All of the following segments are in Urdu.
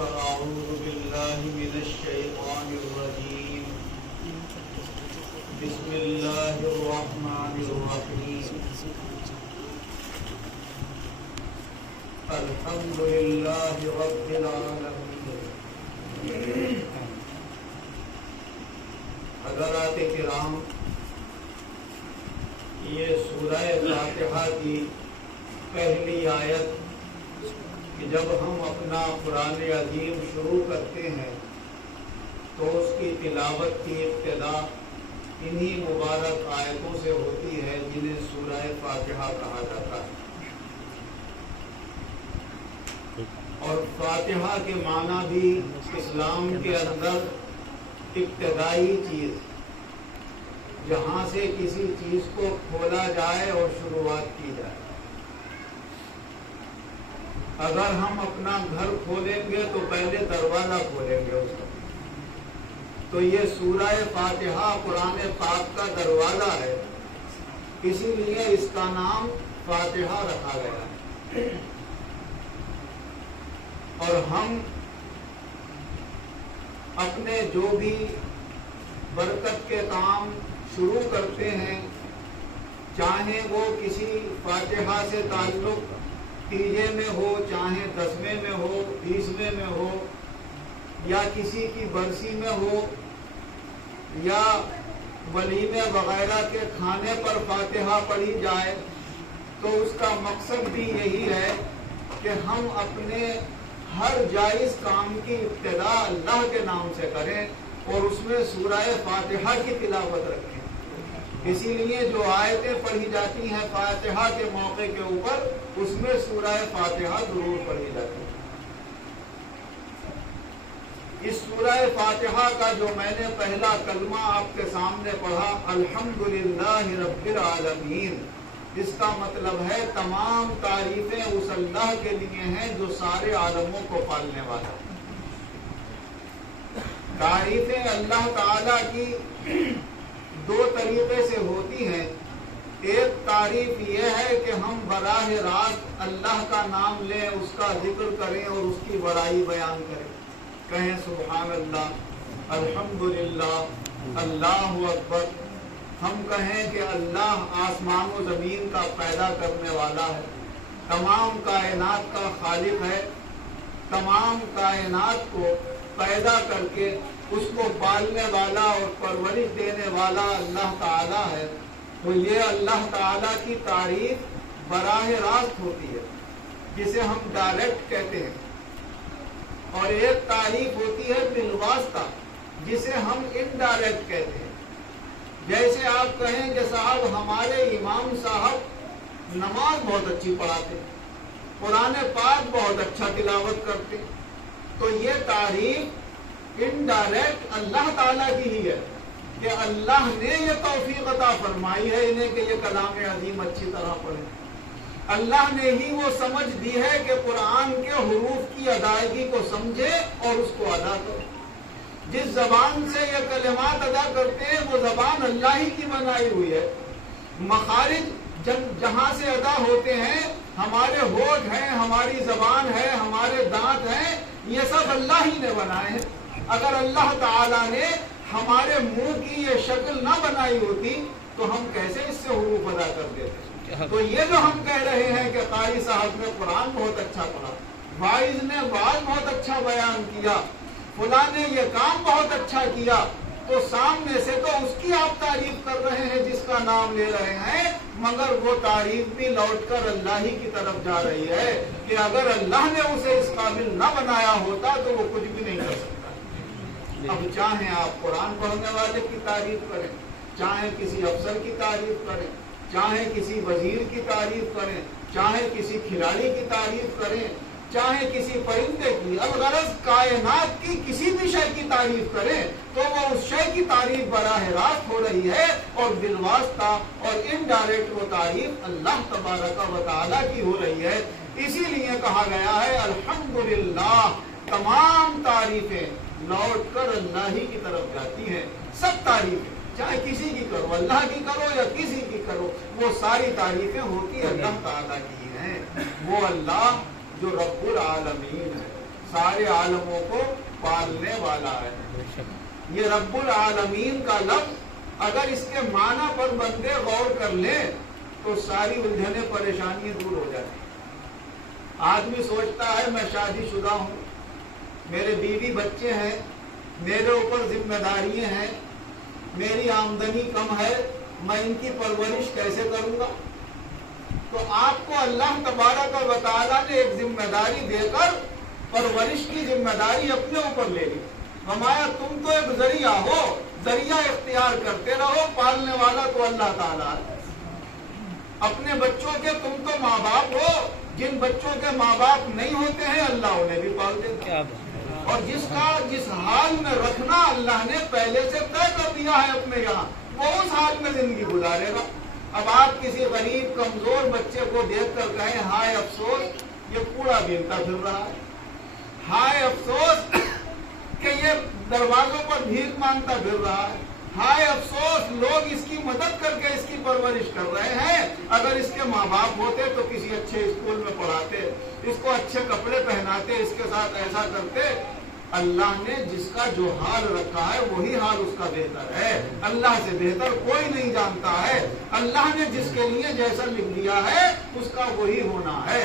فأعوذ بالله من الشيطان الرجيم بسم الله الرحمن الرحيم الحمد لله رب العالمين. حضرات کرام، یہ سورہ فاتحہ کی پہلی آیت کہ جب ہم اپنا قرآن عظیم شروع کرتے ہیں تو اس کی تلاوت کی ابتدا انہی مبارک آیتوں سے ہوتی ہے جنہیں سورہ فاتحہ کہا جاتا ہے. اور فاتحہ کے معنی بھی اسلام کے اندر ابتدائی چیز، جہاں سے کسی چیز کو کھولا جائے اور شروعات کی جائے. اگر ہم اپنا گھر کھولیں گے تو پہلے دروازہ کھولیں گے اس کا. تو یہ سورہ فاتحہ قرآن پاک کا دروازہ ہے، اسی لیے اس کا نام فاتحہ رکھا گیا ہے. اور ہم اپنے جو بھی برکت کے کام شروع کرتے ہیں، چاہے وہ کسی فاتحہ سے تعلق تیجے میں ہو، چاہے 10ویں میں ہو، 20ویں میں ہو، یا کسی کی برسی میں ہو، یا ولیمے وغیرہ کے کھانے پر فاتحہ پڑھی جائے، تو اس کا مقصد بھی یہی ہے کہ ہم اپنے ہر جائز کام کی ابتدا اللہ کے نام سے کریں اور اس میں سورہ فاتحہ کی تلاوت رکھیں. اسی لیے جو آیتیں پڑھی جاتی ہیں فاتحہ کے موقع کے اوپر، اس میں سورہ فاتحہ ضرور پڑھی جاتی ہے. اس سورہ فاتحہ کا جو میں نے پہلا کلمہ آپ کے سامنے پڑھا، الحمدللہ رب العالمین، اس کا مطلب ہے تمام تعریفیں اس اللہ کے لیے ہیں جو سارے عالموں کو پالنے والا ہے. تعریفیں اللہ تعالی کی دو طریقے سے ہوتی ہیں. ایک تعریف یہ ہے کہ ہم براہ راست اللہ کا نام لیں، اس کا ذکر کریں اور اس کی بڑائی بیان کریں. کہیں سبحان اللہ، الحمدللہ، اللہ اکبر. ہم کہیں کہ اللہ آسمان و زمین کا پیدا کرنے والا ہے، تمام کائنات کا خالق ہے، تمام کائنات کو پیدا کر کے اس کو پالنے والا اور پرورش دینے والا اللہ تعالیٰ ہے. تو یہ اللہ تعالیٰ کی تعریف براہ راست ہوتی ہے جسے ہم ڈائریکٹ کہتے ہیں. اور ایک تعریف ہوتی ہے بالواسطہ جسے ہم انڈائریکٹ کہتے ہیں. جیسے آپ کہیں کہ صاحب ہمارے امام صاحب نماز بہت اچھی پڑھاتے، قرآن پاک بہت اچھا تلاوت کرتے، تو یہ تعریف انڈائریکٹ اللہ تعالیٰ کی ہی ہے کہ اللہ نے یہ توفیق عطا فرمائی ہے انہیں کہ یہ کلام عظیم اچھی طرح پڑھیں. اللہ نے ہی وہ سمجھ دی ہے کہ قرآن کے حروف کی ادائیگی کو سمجھے اور اس کو ادا کرے. جس زبان سے یہ کلمات ادا کرتے ہیں وہ زبان اللہ ہی کی بنائی ہوئی ہے. مخارج جہاں سے ادا ہوتے ہیں، ہمارے ہونٹ ہیں، ہماری زبان ہے، ہمارے دانت ہیں، یہ سب اللہ ہی نے بنائے ہیں. اگر اللہ تعالیٰ نے ہمارے منہ کی یہ شکل نہ بنائی ہوتی تو ہم کیسے اس سے حروف ادا کر دیتے. تو یہ جو ہم کہہ رہے ہیں کہ قاری صاحب نے قرآن بہت اچھا پڑھا، واعظ نے واعظ بہت اچھا بیان کیا، فلاں نے یہ کام بہت اچھا کیا، تو سامنے سے تو اس کی آپ تعریف کر رہے ہیں جس کا نام لے رہے ہیں، مگر وہ تعریف بھی لوٹ کر اللہ ہی کی طرف جا رہی ہے کہ اگر اللہ نے اسے اس قابل نہ بنایا ہوتا تو وہ کچھ بھی نہیں کر سکتا. اب چاہے آپ قرآن پڑھنے والے کی تعریف کریں، چاہے کسی افسر کی تعریف کریں، چاہے کسی وزیر کی تعریف کریں، چاہے کسی کھلاڑی کی تعریف کریں، چاہے کسی پرندے کی، الغرض کائنات کی کسی بھی شے کی تعریف کریں تو وہ اس شے کی تعریف براہ راست ہو رہی ہے، اور بالواسطہ اور انڈائریکٹ وہ تعریف اللہ تبارک و تعالیٰ کی ہو رہی ہے. اسی لیے کہا گیا ہے الحمدللہ، تمام تعریفیں لوٹ کر اللہ ہی کی طرف جاتی ہیں. سب تعریفیں چاہے کسی کی کرو، اللہ کی کرو یا کسی کی کرو، وہ ساری تعریفیں ہوتی اللہ تعالیٰ کی ہیں. وہ اللہ جو رب العالمین ہے، سارے عالموں کو پالنے والا ہے۔ یہ رب العالمین کا لفظ اگر اس کے معنی پر بندے غور کر لیں تو ساری الجھنیں پریشانیاں دور ہو جاتی ہیں۔ آدمی سوچتا ہے میں شادی شدہ ہوں، میرے بیوی بچے ہیں، میرے اوپر ذمہ داریاں ہیں، میری آمدنی کم ہے، میں ان کی پرورش کیسے کروں گا؟ تو آپ کو اللہ تبارک و تعالیٰ نے ایک ذمہ داری دے کر پرورش کی ذمہ داری اپنے اوپر لے لی۔ فرمایا تم تو ایک ذریعہ ہو، ذریعہ اختیار کرتے رہو، پالنے والا تو اللہ تعالیٰ ہے۔ اپنے بچوں کے تم تو ماں باپ ہو، جن بچوں کے ماں باپ نہیں ہوتے ہیں اللہ انہیں بھی پال دیتا ہے، اور جس حال میں رکھنا اللہ نے پہلے سے طے کر دیا ہے اپنے یہاں، وہ اس حال میں زندگی گزارے گا۔ اب آپ کسی غریب کمزور بچے کو دیکھ کر کہیں ہائے افسوس یہ کوڑا بینتا پھر رہا ہے، ہائے افسوس کہ یہ دروازوں پر بھیک مانگتا پھر رہا ہے، ہائے افسوس لوگ اس کی مدد کر کے اس کی پرورش کر رہے ہیں، اگر اس کے ماں باپ ہوتے تو کسی اچھے اسکول میں پڑھاتے، اس کو اچھے کپڑے پہناتے، اس کے ساتھ ایسا کرتے۔ اللہ نے جس کا جو حال رکھا ہے وہی حال اس کا بہتر ہے، اللہ سے بہتر کوئی نہیں جانتا ہے۔ اللہ نے جس کے لیے جیسا لکھ دیا ہے اس کا وہی ہونا ہے۔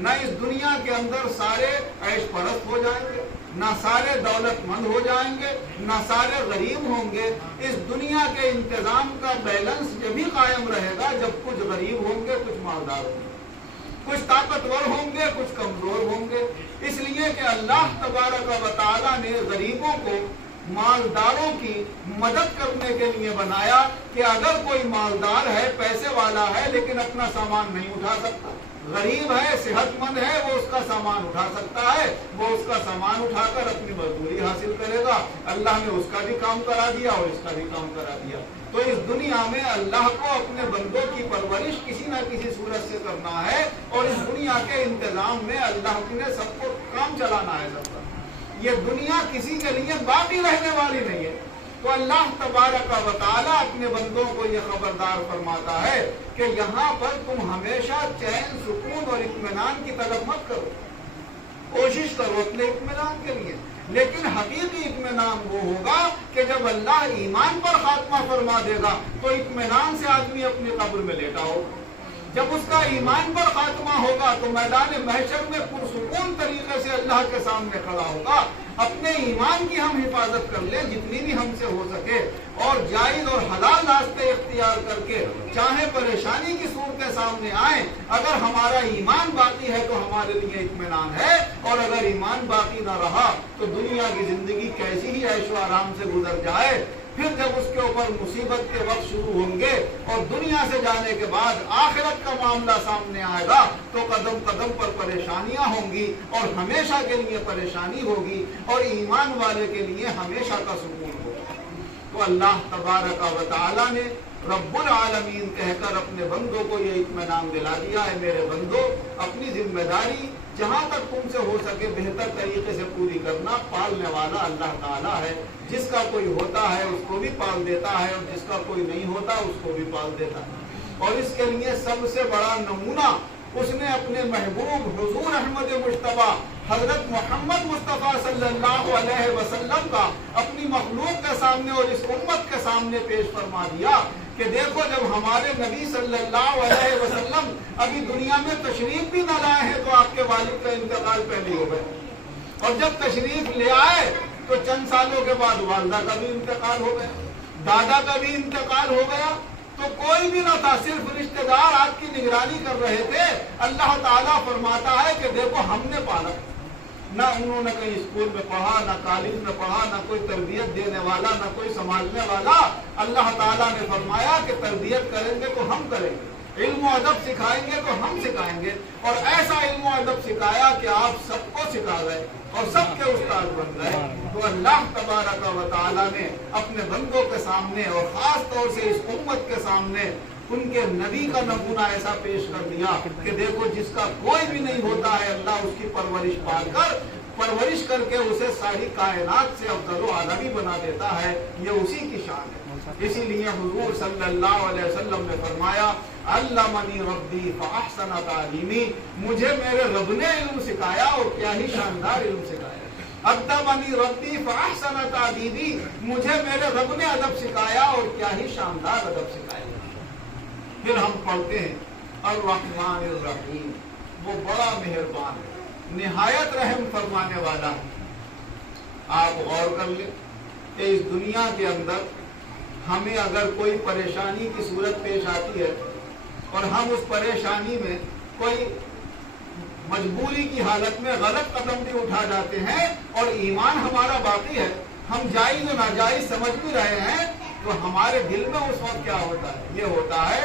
نہ اس دنیا کے اندر سارے عیش پرست ہو جائیں گے، نہ سارے دولت مند ہو جائیں گے، نہ سارے غریب ہوں گے۔ اس دنیا کے انتظام کا بیلنس جبھی قائم رہے گا جب کچھ غریب ہوں گے، کچھ مالدار ہوں گے، کچھ طاقتور ہوں گے، کچھ کمزور ہوں گے۔ اس لیے کہ اللہ تبارک و تعالیٰ نے غریبوں کو مالداروں کی مدد کرنے کے لیے بنایا کہ اگر کوئی مالدار ہے، پیسے والا ہے، لیکن اپنا سامان نہیں اٹھا سکتا، غریب ہے، صحت مند ہے، وہ اس کا سامان اٹھا سکتا ہے، وہ اس کا سامان اٹھا کر اپنی مزدوری حاصل کرے گا، اللہ نے اس کا بھی کام کرا دیا اور اس کا بھی کام کرا دیا۔ تو اس دنیا میں اللہ کو اپنے بندوں کی پرورش کسی نہ کسی صورت سے کرنا ہے، اور اس دنیا کے انتظام میں اللہ نے سب کو کام چلانا ہے سب کا۔ یہ دنیا کسی کے لیے باقی رہنے والی نہیں ہے۔ تو اللہ تبارک و تعالیٰ اپنے بندوں کو یہ خبردار فرماتا ہے کہ یہاں پر تم ہمیشہ چین، سکون اور اطمینان کی طلب مت کرو، کوشش کرو اپنے اطمینان کے لیے، لیکن حقیقی اطمینان وہ ہوگا کہ جب اللہ ایمان پر خاتمہ فرما دے گا تو اطمینان سے آدمی اپنی قبر میں لیٹا ہوگا۔ جب اس کا ایمان پر خاتمہ ہوگا تو میدان محشر میں پرسکون طریقے سے اللہ کے سامنے کھڑا ہوگا۔ اپنے ایمان کی ہم حفاظت کر لیں جتنی بھی ہم سے ہو سکے، اور جائز اور حلال راستے اختیار کر کے چاہے پریشانی کی صورتیں سامنے آئیں، اگر ہمارا ایمان باقی ہے تو ہمارے لیے اطمینان ہے، اور اگر ایمان باقی نہ رہا تو دنیا کی زندگی کیسی ہی عیش و آرام سے گزر جائے، پھر جب اس کے اوپر مصیبت کے وقت شروع ہوں گے اور دنیا سے جانے کے بعد آخرت کا معاملہ سامنے آئے گا تو قدم قدم پر پریشانیاں ہوں گی، اور ہمیشہ کے لیے پریشانی ہوگی، اور ایمان والے کے لیے ہمیشہ کا سکون ہوگا۔ تو اللہ تبارک و تعالیٰ نے رب العالمین کہہ کر اپنے بندوں کو یہ اطمینان دلا دیا ہے، میرے بندو اپنی ذمہ داری جہاں تک تم سے ہو سکے بہتر طریقے سے پوری کرنا، پالنے والا اللہ تعالیٰ ہے۔ جس کا کوئی ہوتا ہے اس کو بھی پال دیتا ہے، اور جس کا کوئی نہیں ہوتا اس کو بھی پال دیتا ہے۔ اور اس کے لیے سب سے بڑا نمونہ اس نے اپنے محبوب حضور احمد مجتبیٰ حضرت محمد مصطفیٰ صلی اللہ علیہ وسلم کا اپنی مخلوق کے سامنے اور اس امت کے سامنے پیش فرما دیا کہ دیکھو جب ہمارے نبی صلی اللہ علیہ وسلم ابھی دنیا میں تشریف بھی نہ لائے ہیں تو آپ کے والد کا انتقال پہلے ہو گیا، اور جب تشریف لے آئے تو چند سالوں کے بعد والدہ کا بھی انتقال ہو گیا، دادا کا بھی انتقال ہو گیا، تو کوئی بھی نہ تھا، صرف رشتہ دار آپ کی نگرانی کر رہے تھے۔ اللہ تعالیٰ فرماتا ہے کہ دیکھو ہم نے پالا، نہ انہوں نے کہیں اسکول میں پڑھا، نہ کالج میں پڑھا، نہ کوئی تربیت دینے والا، نہ کوئی سنبھالنے والا۔ اللہ تعالیٰ نے فرمایا کہ تربیت کریں گے تو ہم کریں گے، علم و ادب سکھائیں گے تو ہم سکھائیں گے، اور ایسا علم و ادب سکھایا کہ آپ سب کو سکھا گئے اور سب کے استاد بن گئے۔ تو اللہ تبارک و تعالیٰ نے اپنے بندوں کے سامنے اور خاص طور سے اس امت کے سامنے ان کے نبی کا نمونہ ایسا پیش کر دیا کہ دیکھو جس کا کوئی بھی نہیں ہوتا ہے اللہ اس کی پرورش کر کے اسے ساری کائنات سے افضل و اعلیٰ بنا دیتا ہے، یہ اسی کی شان ہے۔ اسی لیے حضور صلی اللہ علیہ وسلم نے فرمایا علمنی ربی فاحسن تعلیمی، مجھے میرے رب نے علم سکھایا اور کیا ہی شاندار علم سکھایا۔ ادبنی ربی فاحسن تادیبی، مجھے میرے رب نے ادب سکھایا اور کیا ہی شاندار ادب سکھایا۔ پھر ہم پڑھتے ہیں الرحمن الرحیم، وہ بڑا مہربان ہے، نہایت رحم فرمانے والا ہے۔ آپ غور کر لیں کہ اس دنیا کے اندر ہمیں اگر کوئی پریشانی کی صورت پیش آتی ہے اور ہم اس پریشانی میں کوئی مجبوری کی حالت میں غلط قدم بھی اٹھا جاتے ہیں اور ایمان ہمارا باقی ہے، ہم جائز و ناجائز سمجھ بھی رہے ہیں، تو ہمارے دل میں اس وقت کیا ہوتا ہے؟ یہ ہوتا ہے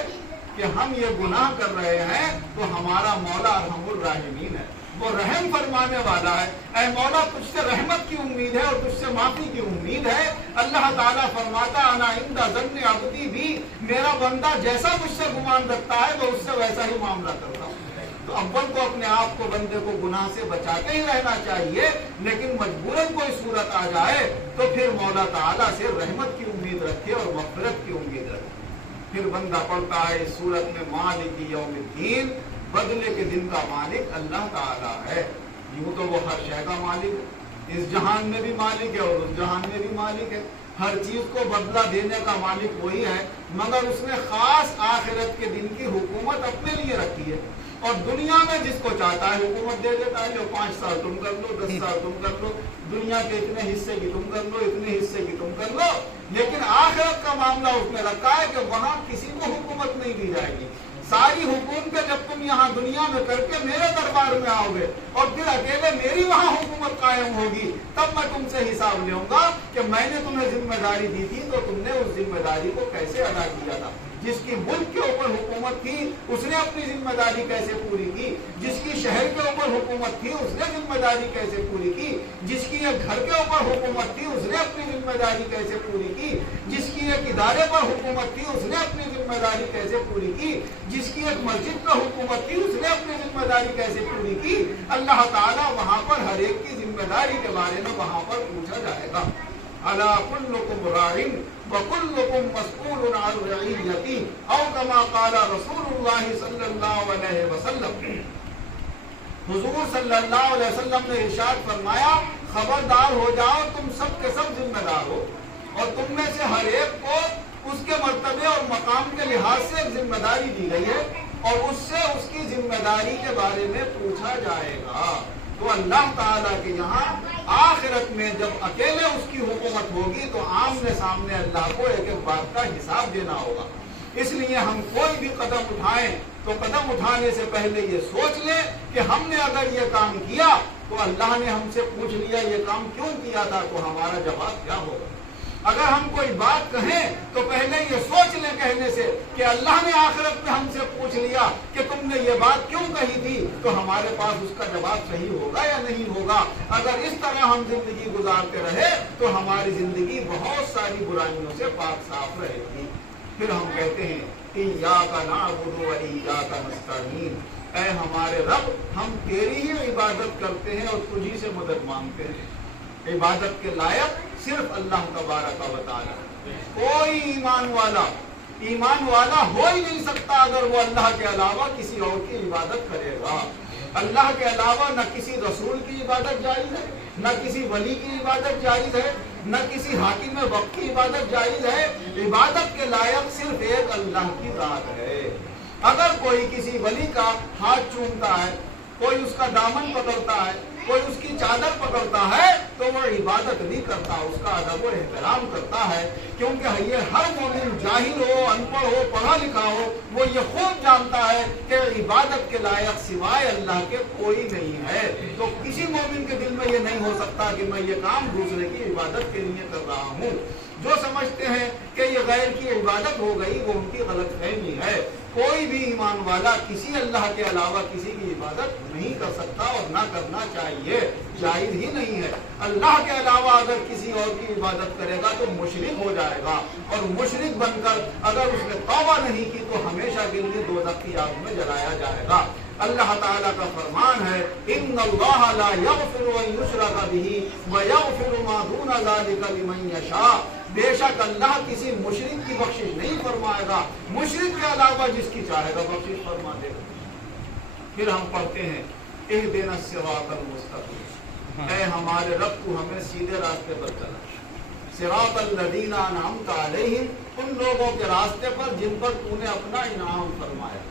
کہ ہم یہ گناہ کر رہے ہیں تو ہمارا مولا ارحم الراحمین ہے، وہ رحم فرمانے والا ہے۔ اے مولا، تجھ سے رحمت کی امید ہے اور تجھ سے معافی کی امید ہے۔ اللہ تعالیٰ فرماتا انا عند ظن عبدی بھی، میرا بندہ جیسا مجھ سے گمان رکھتا ہے میں اس سے ویسا ہی معاملہ کرتا ہوں۔ تو اول تو اپنے آپ کو بندے کو گناہ سے بچاتے ہی رہنا چاہیے، لیکن مجبوراً کوئی صورت آ جائے تو پھر مولا تعالیٰ سے رحمت کی امید رکھے اور مغفرت کی امید رکھے۔ پھر بندہ پڑھتا ہے اس صورت میں مالک یوم الدین، بدلے کے دن کا مالک اللہ تعالیٰ ہے۔ یوں تو وہ ہر شے کا مالک ہے، اس جہان میں بھی مالک ہے اور اس جہان میں بھی مالک ہے، ہر چیز کو بدلہ دینے کا مالک وہی ہے، مگر اس نے خاص آخرت کے دن کی حکومت اپنے لیے رکھی ہے، اور دنیا میں جس کو چاہتا ہے حکومت دے دیتا ہے، جو 5 سال تم کر لو، 10 سال تم کر لو، دنیا کے اتنے حصے کی تم کر لو، اتنے حصے کی تم کر لو، لیکن آخرت کا معاملہ اس نے رکھا ہے کہ وہاں کسی کو حکومت نہیں دی جائے گی۔ ساری حکومتیں جب تم یہاں دنیا میں کر کے میرے دربار میں آؤ گے اور پھر اکیلے میری وہاں حکومت قائم ہوگی، تب میں تم سے حساب لوں گا کہ میں نے تمہیں ذمہ داری دی تھی تو تم نے اس ذمہ داری کو کیسے ادا کیا تھا۔ جس کی ملک کے اوپر حکومت تھی اس نے اپنی ذمہ داری کیسے پوری کی، جس کی شہر کے اوپر حکومت تھی اس نے ذمہ داری کیسے پوری کی، جس کی ایک گھر کے اوپر حکومت تھی اس نے اپنی ذمہ داری کیسے پوری کی، جس کی ایک ادارے پر حکومت تھی اس نے اپنی ذمہ داری کیسے پوری کی، جس کی ایک مسجد پر حکومت تھی اس نے اپنی ذمہ داری کیسے پوری کی۔ اللہ تعالیٰ وہاں پر ہر ایک کی ذمہ داری کے بارے میں وہاں پر پوچھا جائے گا۔ الا کلکم راع وکلکم مسئول عن رعیتہ، او کما قال رسول اللہ صلی اللہ علیہ وسلم، حضور صلی اللہ علیہ وسلم نے ارشاد فرمایا خبردار ہو جاؤ، تم سب کے سب ذمہ دار ہو، اور تم میں سے ہر ایک کو اس کے مرتبے اور مقام کے لحاظ سے ایک ذمہ داری دی گئی ہے اور اس سے اس کی ذمہ داری کے بارے میں پوچھا جائے گا۔ تو اللہ تعالیٰ کے یہاں آخرت میں جب اکیلے اس کی حکومت ہوگی تو آمنے سامنے اللہ کو ایک ایک بات کا حساب دینا ہوگا۔ اس لیے ہم کوئی بھی قدم اٹھائیں تو قدم اٹھانے سے پہلے یہ سوچ لیں کہ ہم نے اگر یہ کام کیا تو اللہ نے ہم سے پوچھ لیا یہ کام کیوں کیا تھا، تو ہمارا جواب کیا ہوگا۔ اگر ہم کوئی بات کہیں تو پہلے یہ سوچ لیں کہنے سے کہ اللہ نے آخرت میں ہم سے پوچھ لیا کہ تم نے یہ بات کیوں کہی تھی، تو ہمارے پاس اس کا جواب صحیح ہوگا یا نہیں ہوگا۔ اگر اس طرح ہم زندگی گزارتے رہے تو ہماری زندگی بہت ساری برائیوں سے پاک صاف رہے گی۔ پھر ہم کہتے ہیں ایاک نعبد و ایاک نستعین، اے ہمارے رب ہم تیری ہی عبادت کرتے ہیں اور تجھی سے مدد مانگتے ہیں۔ عبادت کے لائق صرف اللہ تبارک و تعالی، کوئی ایمان والا ہو ہی نہیں سکتا اگر وہ اللہ کے علاوہ کسی اور کی عبادت کرے گا۔ اللہ کے علاوہ نہ کسی رسول کی عبادت جائز ہے، نہ کسی ولی کی عبادت جائز ہے، نہ کسی حاکم وقت کی عبادت جائز ہے۔ عبادت کے لائق صرف ایک اللہ کی ذات ہے۔ اگر کوئی کسی ولی کا ہاتھ چومتا ہے، کوئی اس کا دامن پکڑتا ہے، کوئی اس کی چادر پکڑتا ہے تو وہ عبادت نہیں کرتا، اس کا ادب و احترام کرتا ہے، کیونکہ یہ ہر مومن جاہل ہو، ان پڑھ ہو، پڑھا لکھا ہو، وہ یہ خوب جانتا ہے کہ عبادت کے لائق سوائے اللہ کے کوئی نہیں ہے۔ تو کسی مومن کے دل میں یہ نہیں ہو سکتا کہ میں یہ کام دوسرے کی عبادت کے لیے کر رہا ہوں۔ جو سمجھتے ہیں کہ یہ غیر کی عبادت ہو گئی وہ ان کی غلط فہمی ہے۔ کوئی بھی ایمان والا کسی اللہ کے علاوہ کسی کی عبادت نہیں کر سکتا اور نہ کرنا چاہیے، جائز ہی نہیں ہے۔ اللہ کے علاوہ اگر کسی اور کی عبادت کرے گا تو مشرک ہو جائے گا، اور مشرک بن کر اگر اس نے توبہ نہیں کی تو ہمیشہ کے لیے دوزخ کی آگ میں جلایا جائے گا۔ اللہ تعالیٰ کا فرمان ہے ان اللہ لا یغفر ان یشرک بہ ویغفر ما دون ذلک لمن یشاء، بے شک اللہ کسی مشرک کی بخشش نہیں فرمائے گا، مشرک کے علاوہ جس کی چاہے گا بخشش فرما دے گا۔ پھر ہم پڑھتے ہیں اہدنا الصراط المستقیم، اے ہمارے رب تو ہمیں سیدھے راستے پر چلا، صراط الذین انعمت علیہم، ان لوگوں کے راستے پر جن پر تو نے اپنا انعام فرمایا،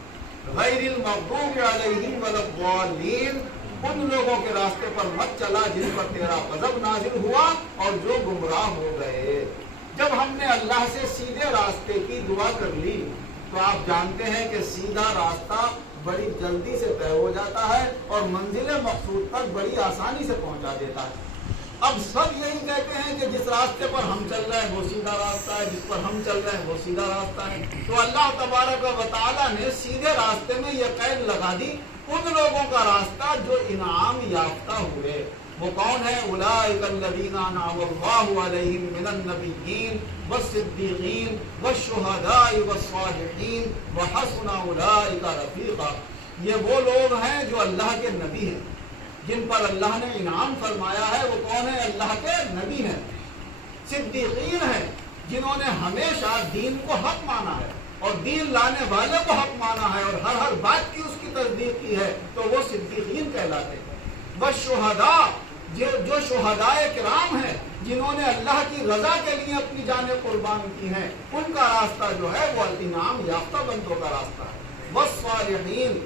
غیر المغضوب علیہم ولا الضالین، ان لوگوں کے راستے پر مت چلا جن پر تیرا غضب نازل ہوا اور جو گمراہ ہو گئے۔ جب ہم نے اللہ سے سیدھے راستے کی دعا کر لی تو آپ جانتے ہیں کہ سیدھا راستہ بڑی جلدی سے طے ہو جاتا ہے اور منزل مقصود تک بڑی آسانی سے پہنچا دیتا ہے۔ اب سب یہی کہتے ہیں کہ جس راستے پر ہم چل رہے ہیں وہ سیدھا راستہ ہے، جس پر ہم چل رہے ہیں وہ سیدھا راستہ ہے۔ تو اللہ تبارک و تعالیٰ نے سیدھے راستے میں یہ قید لگا دی، ان لوگوں کا راستہ جو انعام یافتہ ہوئے۔ وہ کون ہے؟ اولئک الذین انعم اللہ علیہم من النبیین والصدیقین والشہداء والصالحین وحسن اولئک رفیقا۔ یہ وہ لوگ ہیں جو اللہ کے نبی ہیں، جن پر اللہ نے انعام فرمایا ہے۔ وہ کون ہے؟ اللہ کے نبی ہیں۔ صدیقین ہیں، جنہوں نے ہمیشہ دین کو حق مانا ہے اور دین لانے والے کو حق مانا ہے اور ہر بات کی اس کی تصدیق کی ہے، تو وہ صدیقین کہلاتے ہیں۔ والشہداء، جو شہدائے کرام ہیں، جنہوں نے اللہ کی رضا کے لیے اپنی جانیں قربان کی ہیں، ان کا راستہ جو ہے وہ انعام یافتہ بندوں کا راستہ ہے۔ والصالحین،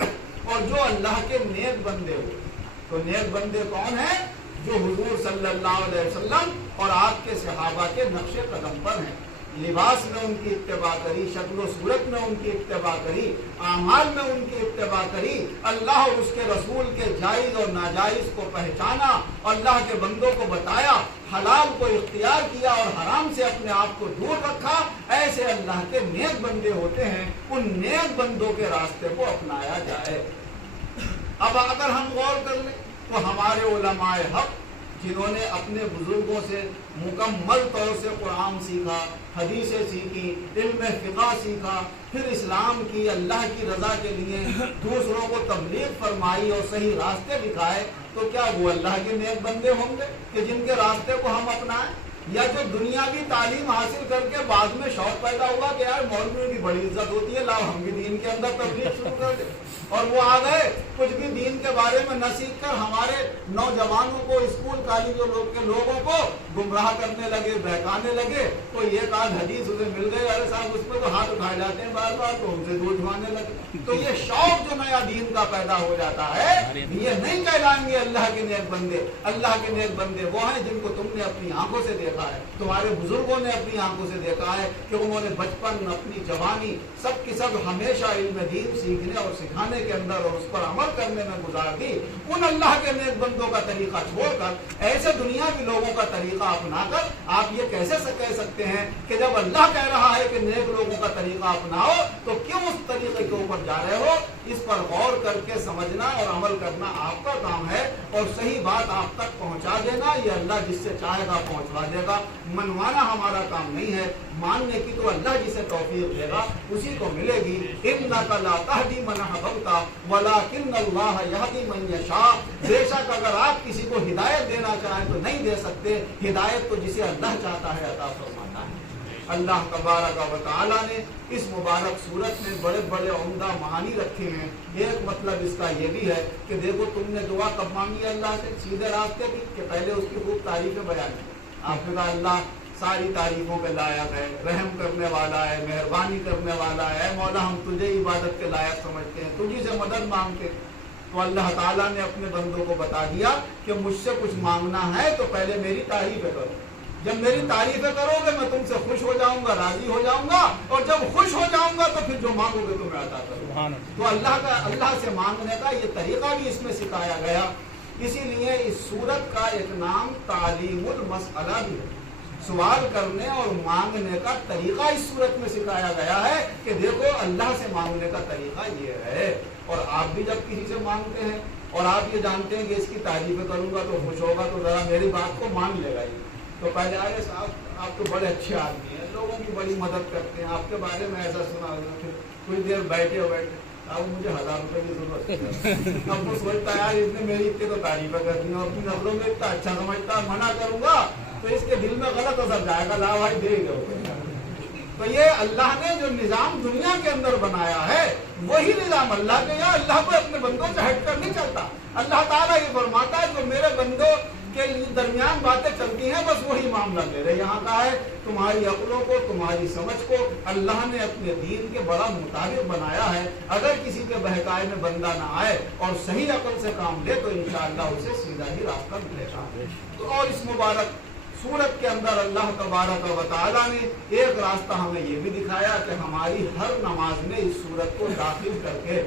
اور جو اللہ کے نیک بندے ہوئے۔ تو نیک بندے کون ہیں؟ جو حضور صلی اللہ علیہ وسلم اور آپ کے صحابہ کے نقش قدم پر ہیں، لباس میں ان کی اتباع کری، شکل و صورت میں ان کی اتباع کری، اعمال میں ان کی اتباع کری، اللہ اور اس کے رسول کے جائز اور ناجائز کو پہچانا، اللہ کے بندوں کو بتایا، حلال کو اختیار کیا اور حرام سے اپنے آپ کو دور رکھا، ایسے اللہ کے نیک بندے ہوتے ہیں۔ ان نیک بندوں کے راستے کو اپنایا جائے۔ اب اگر ہم غور کر لیں تو ہمارے علماء حق جنہوں نے اپنے بزرگوں سے مکمل طور سے قرآن سیکھا، حدیثیں سیکھی، علم فقہ سیکھا، پھر اسلام کی اللہ کی رضا کے لیے دوسروں کو تبلیغ فرمائی اور صحیح راستے دکھائے، تو کیا وہ اللہ کے نیک بندے ہوں گے کہ جن کے راستے کو ہم اپنائیں؟ یا جو دنیاوی تعلیم حاصل کر کے بعد میں شوق پیدا ہوا کہ یار مولویوں کی بڑی عزت ہوتی ہے، لاؤ ہم بھی دین کے اندر تبلیغ شروع کر دیں، اور وہ آ گئے کچھ بھی دین کے بارے میں نہ سیکھ کر ہمارے نوجوانوں کو، اسکول کالجوں کے لوگوں کو گمراہ کرنے لگے، بہکانے لگے۔ کوئی ایک آدھ حدیث اسے مل گئی، ارے صاحب اس پہ تو ہاتھ اٹھائے جاتے ہیں بار بار، تو ان سے دور چھوانے لگے۔ تو یہ شوق جو نیا دین کا پیدا ہو جاتا ہے، یہ نہیں کہلائیں گے اللہ کے نیک بندے۔ اللہ کے نیک بندے وہ ہیں جن کو تم نے اپنی آنکھوں سے دیکھا ہے، تمہارے بزرگوں نے اپنی آنکھوں سے دیکھا ہے کہ انہوں نے بچپن، اپنی جوانی، سب کی سب ہمیشہ علم دین سیکھنے اور سکھانے کے اندر اور اس پر عمل کرنے میں گزار دی۔ ان اللہ کے نیک بندوں کا طریقہ چھوڑ کر ایسے دنیاوی لوگوں کا طریقہ اپنا کر آپ یہ کیسے کہہ سکتے ہیں کہ جب اللہ کہہ رہا ہے کہ نیک لوگوں کا طریقہ اپناؤ تو کیوں اس طریقے کے اوپر جا رہے ہو؟ اس پر غور کر کے سمجھنا اور عمل کرنا آپ کا کام ہے، اور صحیح بات آپ تک پہنچا دینا یہ اللہ جس سے چاہے گا پہنچوا دے گا۔ منوانا ہمارا کام نہیں ہے، ماننے کی تو اللہ جسے توفیق دے گا اسی کو ملے گی۔ اِنَّكَ لَا تَهْدِي مَنْ أَحْبَبْتَ وَلَٰكِنَّ اللَّهَ يَهْدِي مَن يَشَاءُ۔ بے شک اگر آپ کسی کو ہدایت دینا چاہیں تو نہیں دے سکتے، ہدایت تو جسے اللہ چاہتا ہے عطا فرماتا ہے۔ اللہ تبارک و تعالیٰ نے اس مبارک صورت میں بڑے بڑے عمدہ معانی رکھے ہیں۔ ایک مطلب اس کا یہ بھی ہے کہ دیکھو تم نے دعا کب مانگی اللہ سے؟ سیدھے راستے کی، کہ پہلے اس کی خوب تعریفیں بیان کی۔ آپ نے کہا اللہ ساری تعریفوں کے لائق ہے، رحم کرنے والا ہے، مہربانی کرنے والا ہے، مولا ہم تجھے عبادت کے لائق سمجھتے ہیں، تجھی سے مدد مانگتے ہیں۔ تو اللہ تعالیٰ نے اپنے بندوں کو بتا دیا کہ مجھ سے کچھ مانگنا ہے تو پہلے میری تعریفیں کرو، جب میری تعریفیں کرو گے میں تم سے خوش ہو جاؤں گا، راضی ہو جاؤں گا، اور جب خوش ہو جاؤں گا تو پھر جو مانگو گے تمہیں عطا کروں گا۔ تو اللہ سے مانگنے کا یہ طریقہ بھی اس میں سکھایا گیا۔ اسی لیے اس سورت کا ایک نام تعلیم المسئلہ بھی ہے، سوال کرنے اور مانگنے کا طریقہ اس صورت میں سکھایا گیا ہے کہ دیکھو اللہ سے مانگنے کا طریقہ یہ ہے۔ اور آپ بھی جب کسی سے مانگتے ہیں اور آپ یہ جانتے ہیں کہ اس کی تعریفیں کروں گا تو خوش ہوگا تو ذرا میری بات کو مان لے گا یہ، تو پہلے آئے صاحب آپ تو بڑے اچھے آدمی ہیں، لوگوں کی بڑی مدد کرتے ہیں، آپ کے بارے میں ایسا سنا، پھر کچھ دیر بیٹھے اب مجھے 1000 روپے کی ضرورت ہے، اب وہ سوچتا ہے یار اس نے میری اتنی تو تعریفیں کر دی، اپنی نظروں میں اتنا اچھا سمجھتا، منع کروں گا تو اس کے دل میں غلط اثر جائے گا، لا بھائی دے گا۔ تو یہ اللہ نے جو نظام دنیا کے اندر بنایا ہے وہی نظام اللہ کے، یا اللہ کو اپنے بندوں سے ہٹ کر نہیں چلتا۔ اللہ تعالیٰ یہ فرماتا ہے جو میرے بندوں کے درمیان باتیں چلتی ہیں بس وہی معاملہ میرے یہاں کا ہے۔ تمہاری عقلوں کو، تمہاری سمجھ کو اللہ نے اپنے دین کے بڑا مطابق بنایا ہے۔ اگر کسی کے بہکائے میں بندہ نہ آئے اور صحیح عقل سے کام لے تو انشاءاللہ اسے سیدھا ہی راستہ ملے گا۔ تو اور اس مبارک سورت کے اندر اللہ تبارک و تعالیٰ نے ایک راستہ ہمیں یہ بھی دکھایا کہ ہماری ہر نماز میں اس سورت کو داخل کر کے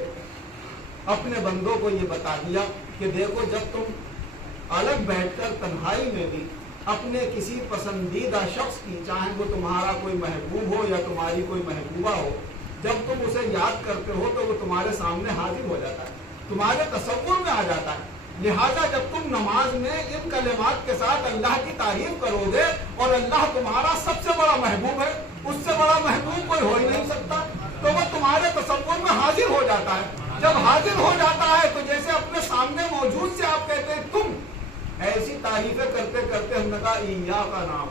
اپنے بندوں کو یہ بتا دیا کہ دیکھو جب تم الگ بیٹھ کر تنہائی میں بھی اپنے کسی پسندیدہ شخص کی، چاہے وہ تمہارا کوئی محبوب ہو یا تمہاری کوئی محبوبہ ہو، جب تم اسے یاد کرتے ہو تو وہ تمہارے سامنے حاضر ہو جاتا ہے، تمہارے تصور میں آ جاتا ہے۔ لہذا جب تم نماز میں ان کلمات کے ساتھ اللہ کی تعریف کرو گے اور اللہ تمہارا سب سے بڑا محبوب ہے، اس سے بڑا محبوب کوئی ہو ہی نہیں سکتا، تو وہ تمہارے تصور میں حاضر ہو جاتا ہے۔ جب حاضر ہو جاتا ہے تو جیسے اپنے سامنے موجود سے آپ کہتے ہیں تم، ایسی تعریفیں کرتے کرتے ہم نے کہا ایا کا نام،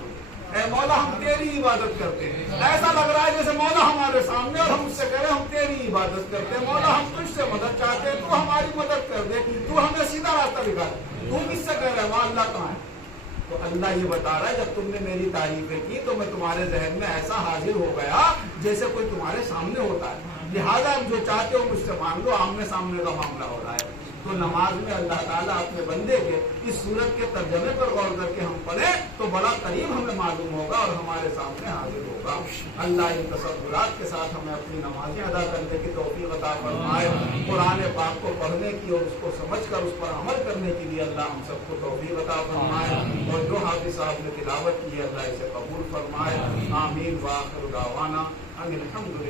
اے مولا ہم تیری عبادت کرتے ہیں۔ ایسا لگ رہا ہے جیسے مولا ہمارے سامنے اور ہم اس سے کہہ رہے ہیں ہم تیری عبادت کرتے ہیں، مولا ہم تجھ سے مدد چاہتے ہیں، تو ہماری مدد کر دے، تو ہمیں سیدھا راستہ دکھا دے۔ تم کس سے کہہ رہے ہیں وہاں اللہ کہاں ہے؟ تو اللہ یہ بتا رہا ہے جب تم نے میری تعریفیں کی تو میں تمہارے ذہن میں ایسا حاضر ہو گیا جیسے کوئی تمہارے سامنے ہوتا ہے، لہٰذا جو چاہتے ہو مجھ سے مانگ لو، آمنے سامنے کا معاملہ ہو رہا ہے۔ تو نماز میں اللہ تعالیٰ اپنے بندے کے اس صورت کے ترجمے پر غور کر کے ہم پڑھیں تو بڑا قریب ہمیں معلوم ہوگا اور ہمارے سامنے حاضر ہوگا۔ اللہ ان تصورات کے ساتھ ہمیں اپنی نمازیں ادا کرنے کی توفیق عطا فرمائے، قرآن پاک کو پڑھنے کی اور اس کو سمجھ کر اس پر عمل کرنے کے لیے اللہ ہم سب کو توفیق عطا فرمائے، اور جو حافظ صاحب نے تلاوت کی ہے اللہ اسے قبول فرمائے۔ آمین۔ وآخر دعوانا ان الحمد للہ۔